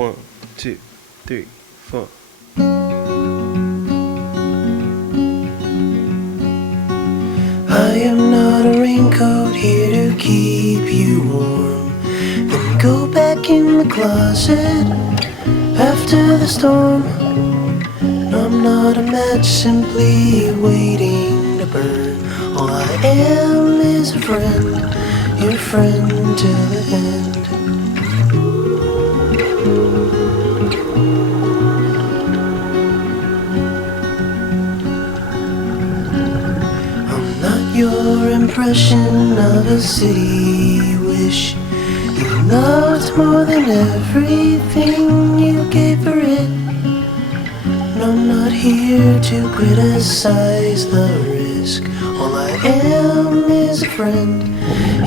One, two, three, four. I am not a raincoat here to keep you warm. Then go back in the closet after the storm. I'm not a match simply waiting to burn. All I am is a friend, your friend till the end. I'm not your impression of a city wish. You loved more than everything you gave for it. And I'm not here to criticize the risk. All I am is a friend,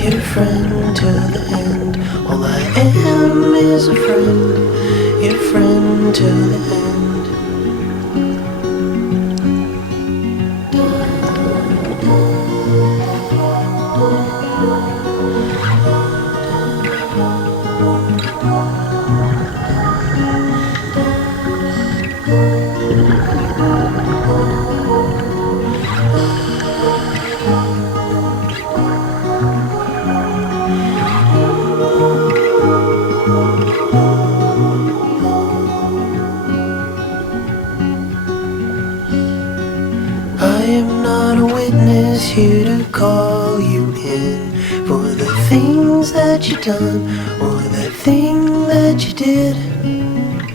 your friend till the end. All I am is a friend, your friend till the end. I am not a witness here to call you in for the things that you done or that thing that you did.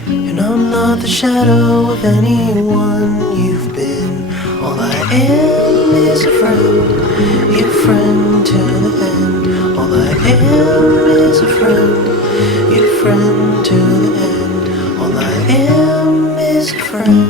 And I'm not the shadow of anyone you've been. All I am is a friend, your friend till the end. All I am is a friend, your friend till the end. All I am is a friend.